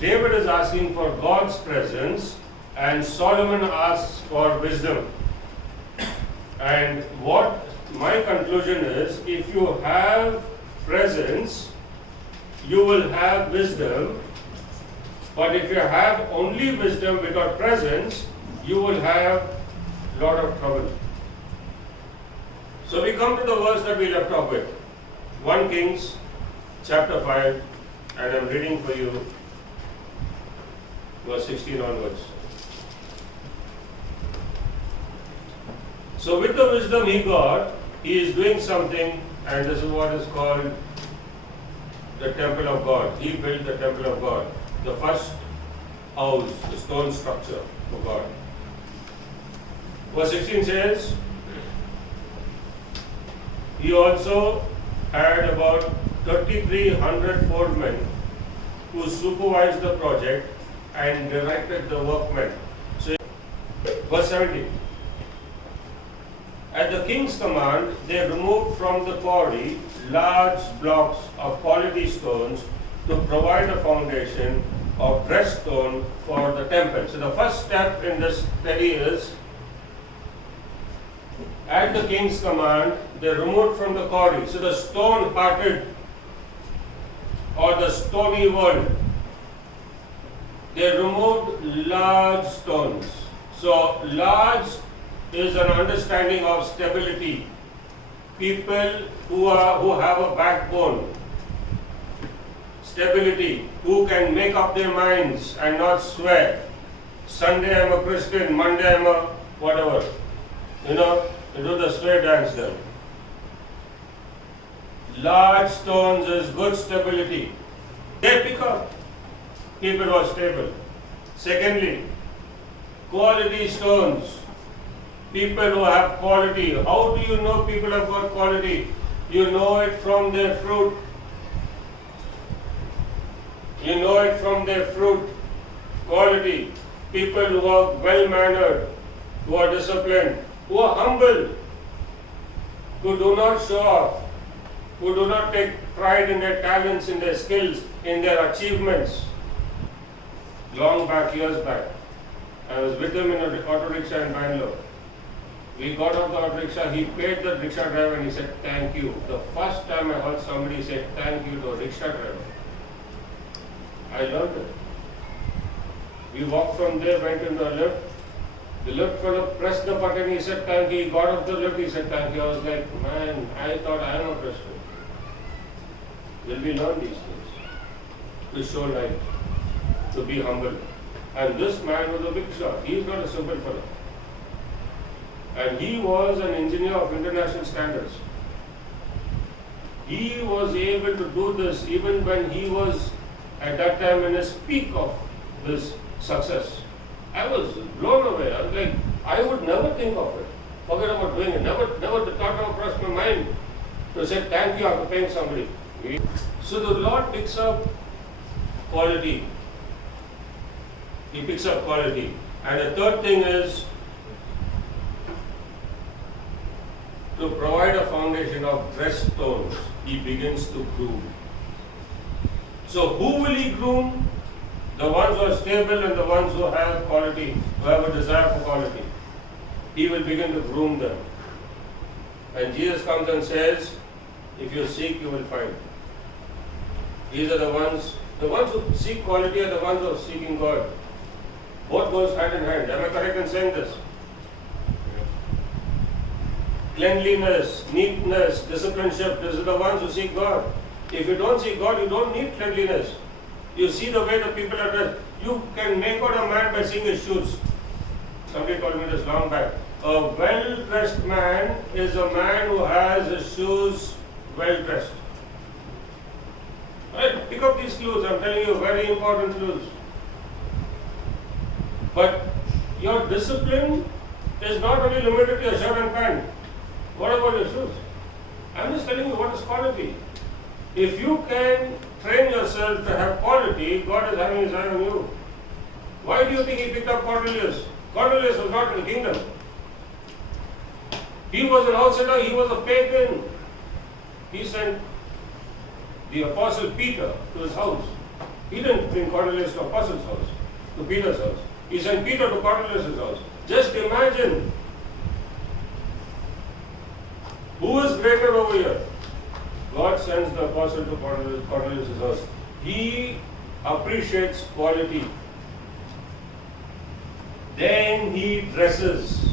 David is asking for God's presence, and Solomon asks for wisdom. And what my conclusion is, if you have presence, you will have wisdom. But if you have only wisdom without presence, you will have a lot of trouble. So we come to the verse that we left off with. 1 Kings chapter 5, and I'm reading for you verse 16 onwards. So with the wisdom he got, he is doing something, and this is what is called the temple of God. He built the temple of God, the first house, the stone structure for God. Verse 16 says, he also had about 3,300 foremen who supervised the project and directed the workmen. So, verse 17. At the king's command, they removed from the quarry large blocks of quality stones to provide a foundation of dressed stone for the temple. So the first step in this study is, at the king's command, they removed from the quarry. So the stone-hearted or the stony world, they removed large stones. So large is an understanding of stability. People who have a backbone, stability, who can make up their minds and not swear. Sunday I'm a Christian, Monday I'm a whatever. You do the swear dance then. Large stones is good stability. They pick up. Keep it all stable. Secondly, quality stones. People who have quality. How do you know people have got quality? You know it from their fruit. You know it from their fruit. Quality. People who are well-mannered, who are disciplined, who are humble, who do not show off, who do not take pride in their talents, in their skills, in their achievements. Long back, years back, I was with him in an auto rickshaw in Bangalore. We got off the auto rickshaw, he paid the rickshaw driver and he said, thank you. The first time I heard somebody say thank you to a rickshaw driver, I learned it. We walked from there, went in the lift. The lift fellow pressed the button, he said thank you. He got off the lift, he said thank you. I was like, man, I thought I am a Christian. Will we learn these things? To show light, to be humble. And this man was a big shot. He is not a simple fellow. And he was an engineer of international standards. He was able to do this even when he was at that time in his peak of his success. I was blown away. I was like, I would never think of it. Forget about doing it. Never the thought ever crossed my mind to say thank you after paying somebody. So the Lord picks up quality. He picks up quality. And the third thing is to provide a foundation of dressed stones. He begins to groom. So who will he groom? The ones who are stable and the ones who have quality, who have a desire for quality. He will begin to groom them. And Jesus comes and says, if you seek, you will find. These are the ones who seek quality are the ones who are seeking God. Both goes hand in hand. Am I correct in saying this? Cleanliness, neatness, discipleship, these are the ones who seek God. If you don't seek God, you don't need cleanliness. You see the way the people are dressed. You can make out a man by seeing his shoes. Somebody told me this long back. A well-dressed man is a man who has his shoes well-dressed. Right? Pick up these clues. I'm telling you, very important clues. But your discipline is not only limited to your shirt and pant. What about your shoes? I'm just telling you what is quality. If you can train yourself to have quality, God is having his eye on you. Why do you think he picked up Cornelius? Cornelius was not in the kingdom. He was an outsider, he was a pagan. He sent the apostle Peter to his house. He didn't bring Cornelius to Apostles' house, to Peter's house. He sent Peter to Cornelius' house. Just imagine. Who is greater over here? God sends the apostle to Cornelius' house. He appreciates quality. Then he dresses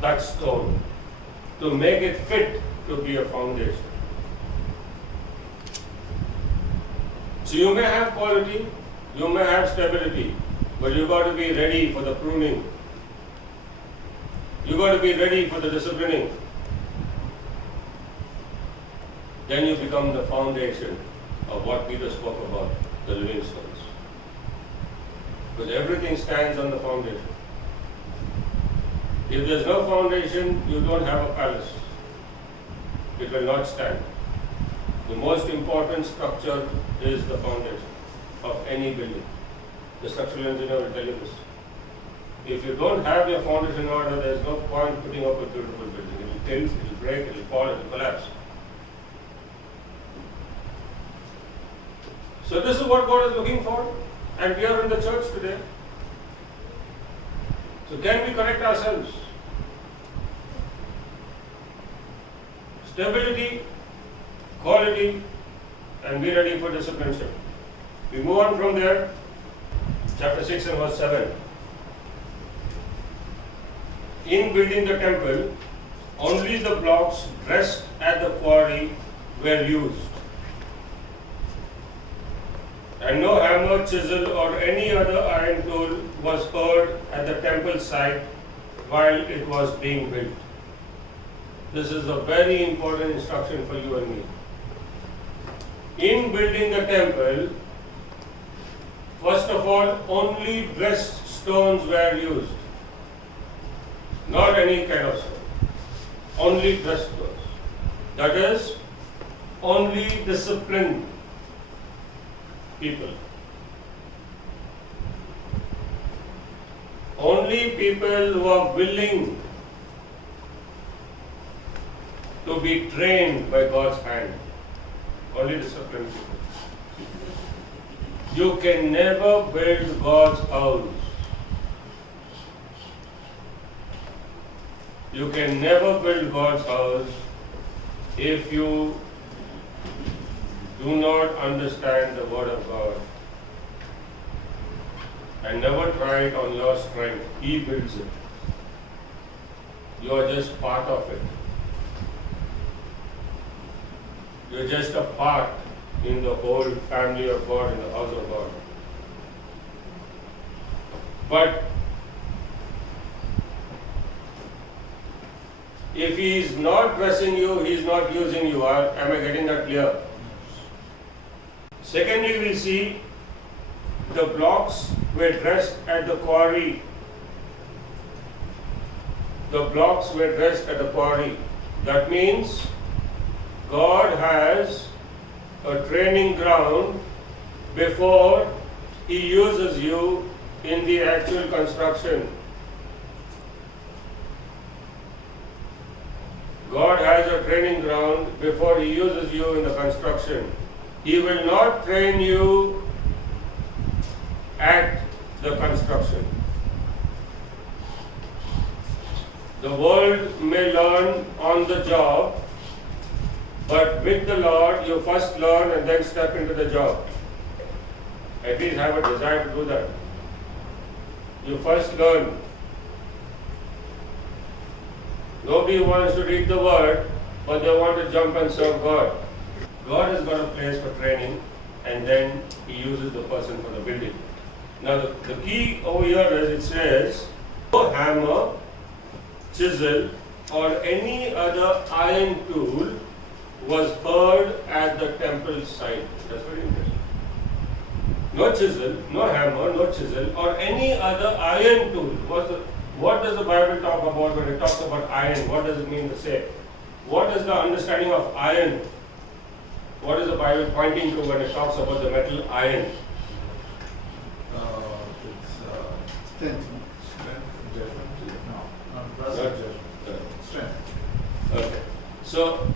that stone to make it fit to be a foundation. So you may have quality, you may have stability, but you got to be ready for the pruning. You got to be ready for the disciplining. Then you become the foundation of what Peter spoke about, the living stones. Because everything stands on the foundation. If there's no foundation, you don't have a palace. It will not stand. The most important structure is the foundation of any building. The structural engineer will tell you this. If you don't have your foundation in order, there is no point putting up a beautiful building. It will tilt, it will break, it will fall, it will collapse. So this is what God is looking for, and we are in the church today. So can we correct ourselves? Stability, quality, and be ready for discipleship. We move on from there. Chapter 6 and verse 7. In building the temple, only the blocks dressed at the quarry were used, and no hammer, chisel, or any other iron tool was heard at the temple site while it was being built. This is a very important instruction for you and me. In building the temple, first of all, only dressed stones were used. Not any kind of stone. Only dressed stones. That is, only disciplined people. Only people who are willing to be trained by God's hand. Only disciplined people. You can never build God's house. You can never build God's house if you do not understand the Word of God. And never try it on your strength. He builds it. You are just part of it. You are just a part in the whole family of God, in the house of God. But if He is not dressing you, He is not using you. Am I getting that clear? Secondly, we see the blocks were dressed at the quarry. The blocks were dressed at the quarry. That means God has a training ground before He uses you in the actual construction. God has a training ground before He uses you in the construction. He will not train you at the construction. The world may learn on the job, but with the Lord, you first learn and then step into the job. At least have a desire to do that. You first learn. Nobody wants to read the Word, but they want to jump and serve God. God has got a place for training, and then He uses the person for the building. Now the key over here is it says, no hammer, chisel, or any other iron tool was heard at the temple site. That's very interesting. No chisel, no hammer, no chisel, or any other iron tool. What does the Bible talk about when it talks about iron? What does it mean to say? What is the understanding of iron? What is the Bible pointing to when it talks about the metal iron? Strength, judgment. No, judgment. Strength. Okay. So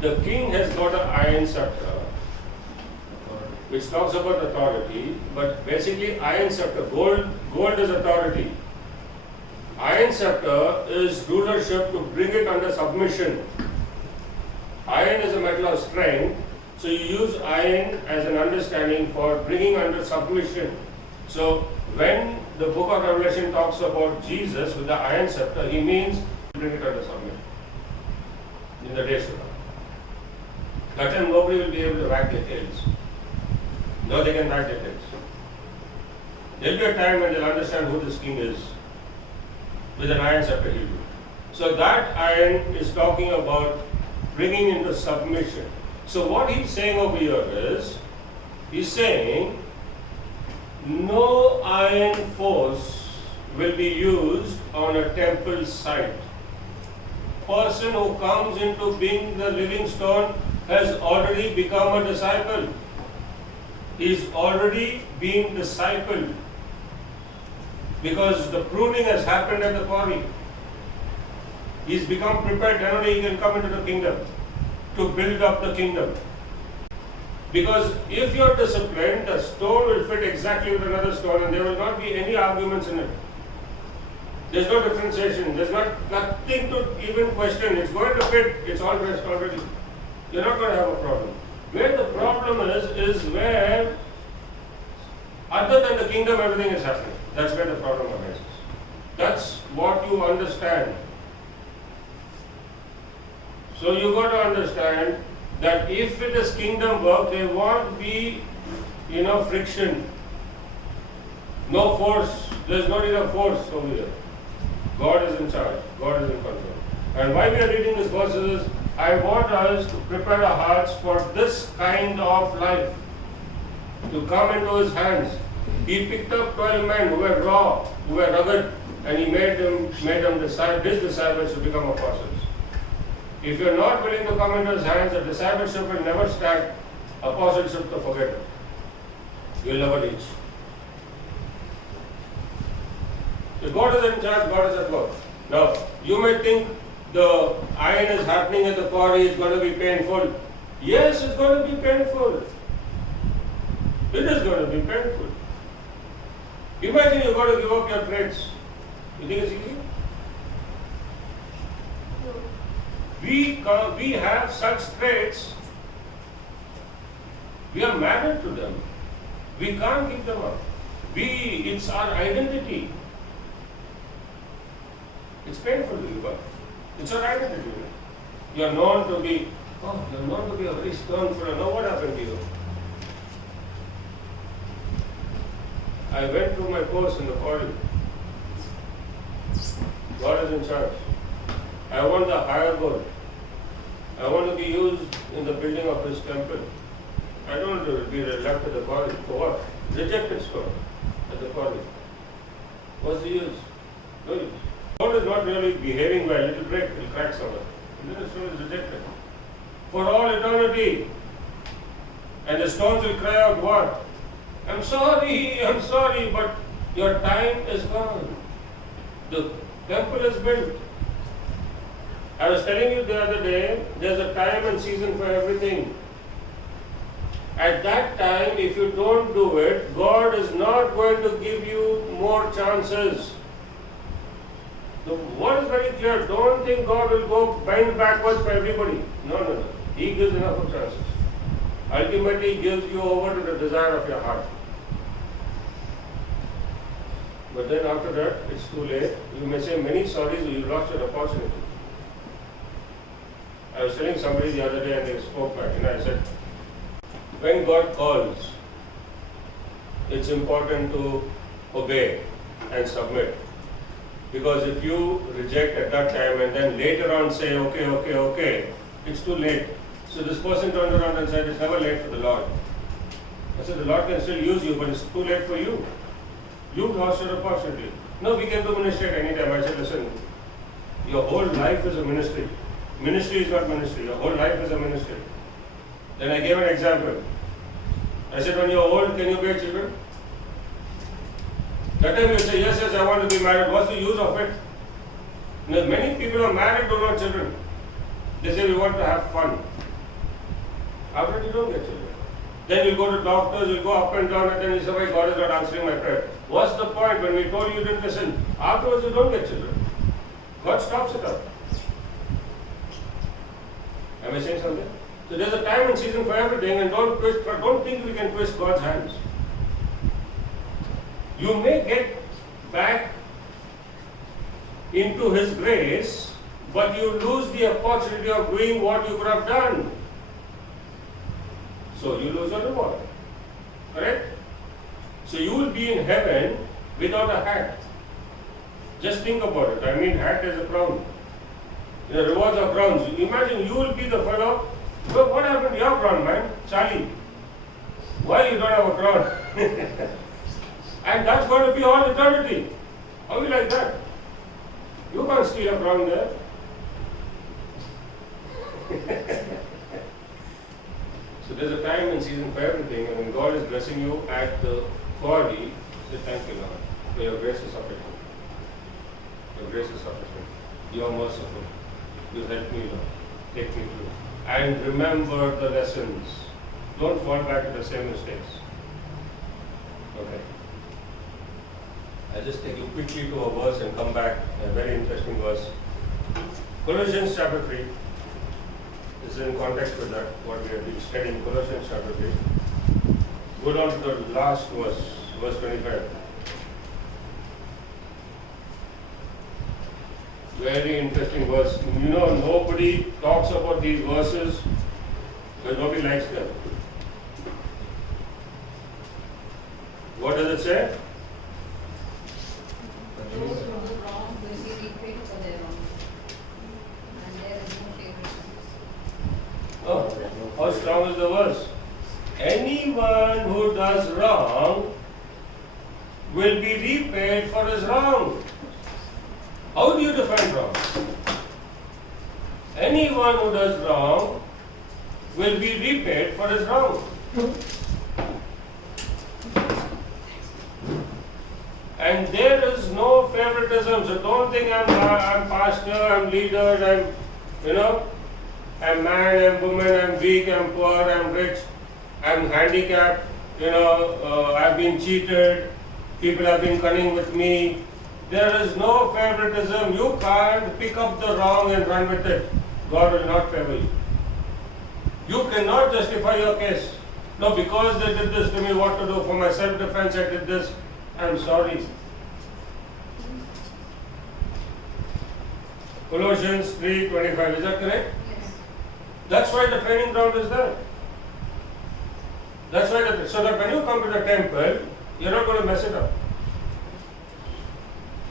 the king has got an iron scepter, which talks about authority, but basically iron scepter, gold is authority. Iron scepter is rulership to bring it under submission. Iron is a metal of strength, so you use iron as an understanding for bringing under submission. So when the book of Revelation talks about Jesus with the iron scepter, he means bring it under submission in the days to come. That time nobody will be able to wag their tails. Now they can wag their tails. There will be a time when they'll understand who this king is. With an iron scepter he'll do. So that iron is talking about bringing into submission. So what he's saying over here is, he's saying no iron force will be used on a temple site. Person who comes into being the living stone has already become a disciple. He's already been discipled. Because the pruning has happened at the quarry. He's become prepared, then only he can come into the kingdom, to build up the kingdom. Because if you're disciplined, the stone will fit exactly with another stone and there will not be any arguments in it. There's no differentiation, there's nothing to even question. It's going to fit, it's all dressed already. You're not going to have a problem. Where the problem is where, other than the kingdom, everything is happening. That's where the problem arises. That's what you understand. So you got to understand that if it is kingdom work, there won't be, friction. No force. There's no need of force over here. God is in charge. God is in control. And why we are reading these verses is, I want us to prepare our hearts for this kind of life, to come into His hands. He picked up 12 men who were raw, who were rugged, and He made them His disciples to become apostles. If you're not willing to come into His hands, the discipleship will never start. Apostleship, to forget it. You'll never reach. So God is in charge, God is at work. Now, you may think the iron is happening at the quarry, it's going to be painful. Yes, it's going to be painful. It is going to be painful. Imagine you've got to give up your traits. You think it's easy? We have such traits. We are married to them. We can't give them up. It's our identity. It's painful to you, but it's our identity. You're known to be a very stern fellow. Now what happened to you? I went through my course in the college. God is in charge. I want the higher goal. I want to be used in the building of His temple. I don't want to be left at the college. For what? Rejected stone at the college. What's the use? No use. God is not really behaving well. It will break, it will crack somewhere. And then the stone is rejected. For all eternity. And the stones will cry out, what? I'm sorry, but your time is gone. The temple is built. I was telling you the other day, there's a time and season for everything. At that time, if you don't do it, God is not going to give you more chances. The word is very clear. Don't think God will go bend backwards for everybody. No. He gives enough of chances. Ultimately, He gives you over to the desire of your heart. But then after that, it's too late. You may say many sorries, you lost your opportunity. I was telling somebody the other day and they spoke back, and I said, when God calls, it's important to obey and submit. Because if you reject at that time and then later on say, okay, it's too late. So this person turned around and said, it's never late for the Lord. I said, the Lord can still use you, but it's too late for you. You lost your opportunity. No, we can do ministry at any time. I said, listen, your whole life is a ministry. Ministry is not ministry. Your whole life is a ministry. Then I gave an example. I said, when you're old, can you bear children? That time you say, yes, I want to be married. What's the use of it? Now, many people are married, don't want children. They say, we want to have fun. After you don't get children. Then you go to doctors, you go up and down, and then you say, why God is not answering my prayer. What's the point when we told you didn't listen? Afterwards you don't get children. God stops it up. Am I saying something? So there's a time and season for everything, and don't think we can twist God's hands. You may get back into His grace, but you lose the opportunity of doing what you could have done. So you lose your reward. Correct? So you will be in heaven without a hat. Just think about it. I mean, hat is a crown. The rewards are crowns. Imagine you will be the fellow. Look, what happened to your crown, man? Charlie. Why you don't have a crown? And that's going to be all eternity. How will you like that? You can't steal a crown there. So there's a time and season for everything, and when God is blessing you at the 40, say thank you, Lord, for your grace is sufficient. Your grace is sufficient. You are merciful. You help me, Lord. Take me through. And remember the lessons. Don't fall back to the same mistakes. Okay. I'll just take you quickly to a verse and come back. A very interesting verse. Colossians chapter 3. This is in context with that, what we have been studying. Colossians chapter 3. Go down to the last verse, verse 25. Very interesting verse. You know, nobody talks about these verses because nobody likes them. What does it say? Those who do wrong will be repaid for their wrong, and there is no favoritism. Oh, how strong is the verse? Anyone who does wrong will be repaid for his wrong. How do you define wrong? Anyone who does wrong will be repaid for his wrong. And there is no favoritism. So don't think I'm pastor, I'm leader, I'm man, I'm woman, I'm weak, I'm poor, I'm rich, I'm handicapped, I've been cheated, people have been cunning with me. There is no favoritism. You can't pick up the wrong and run with it. God will not favor you. You cannot justify your case. No, because they did this to me, what to do? For my self-defense, I did this. I'm sorry. Colossians 3:25, is that correct? Yes. That's why the training ground is there. That's why, so that when you come to the temple, you're not going to mess it up.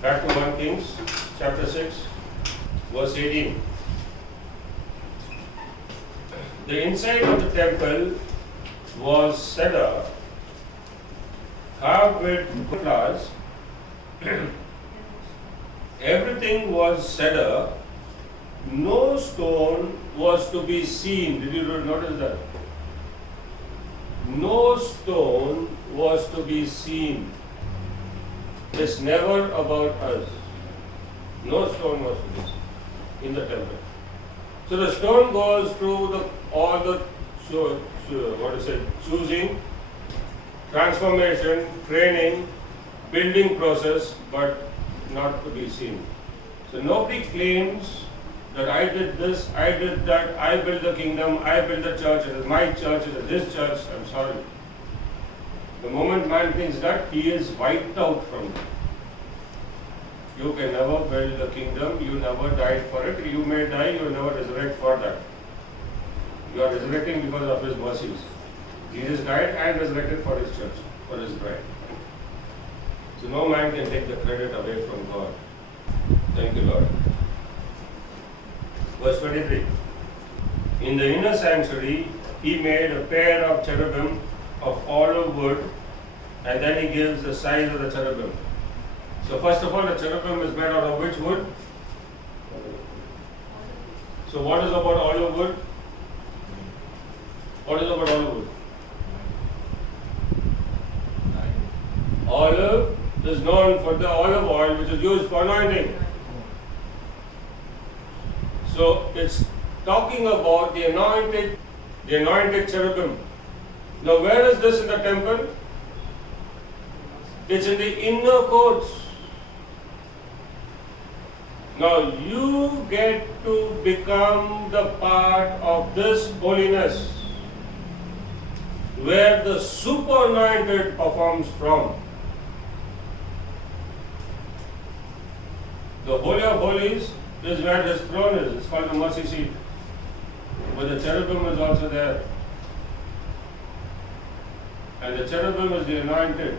Back to 1 Kings, chapter 6, verse 18. The inside of the temple was cedar, carved with flowers. Everything was cedar. No stone was to be seen. Did you notice that? No stone was to be seen. It's never about us. No stone was to be seen in the temple. So the stone goes through all the choosing, transformation, training, building process, but not to be seen. So nobody claims that I did this, I did that, I built the kingdom, I built the church, it is my church, it is this church. I'm sorry. The moment man thinks that, he is wiped out from it. You can never build the kingdom, you never died for it, you may die, you will never resurrect for that. You are resurrecting because of His mercies. Jesus died and resurrected for His church, for His bride. So no man can take the credit away from God. Thank you, Lord. Verse 23. In the inner sanctuary, He made a pair of cherubim of olive wood, and then He gives the size of the cherubim. So first of all, the cherubim is made out of which wood? So what is about olive wood? What is about olive wood? Olive is known for the olive oil which is used for anointing. So it's talking about the anointed cherubim. Now, where is this in the temple? It's in the inner courts. Now, you get to become the part of this holiness where the super-anointed performs from. The Holy of Holies is where his throne is. It's called the mercy seat. But the cherubim is also there. And the cherubim is the anointed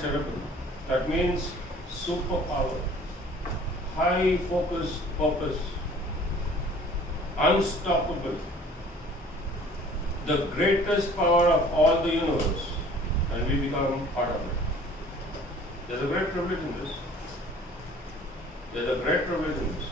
cherubim. That means superpower, high focused purpose, unstoppable, the greatest power of all the universe, and we become part of it. There's a great privilege in this. There's a great privilege in this.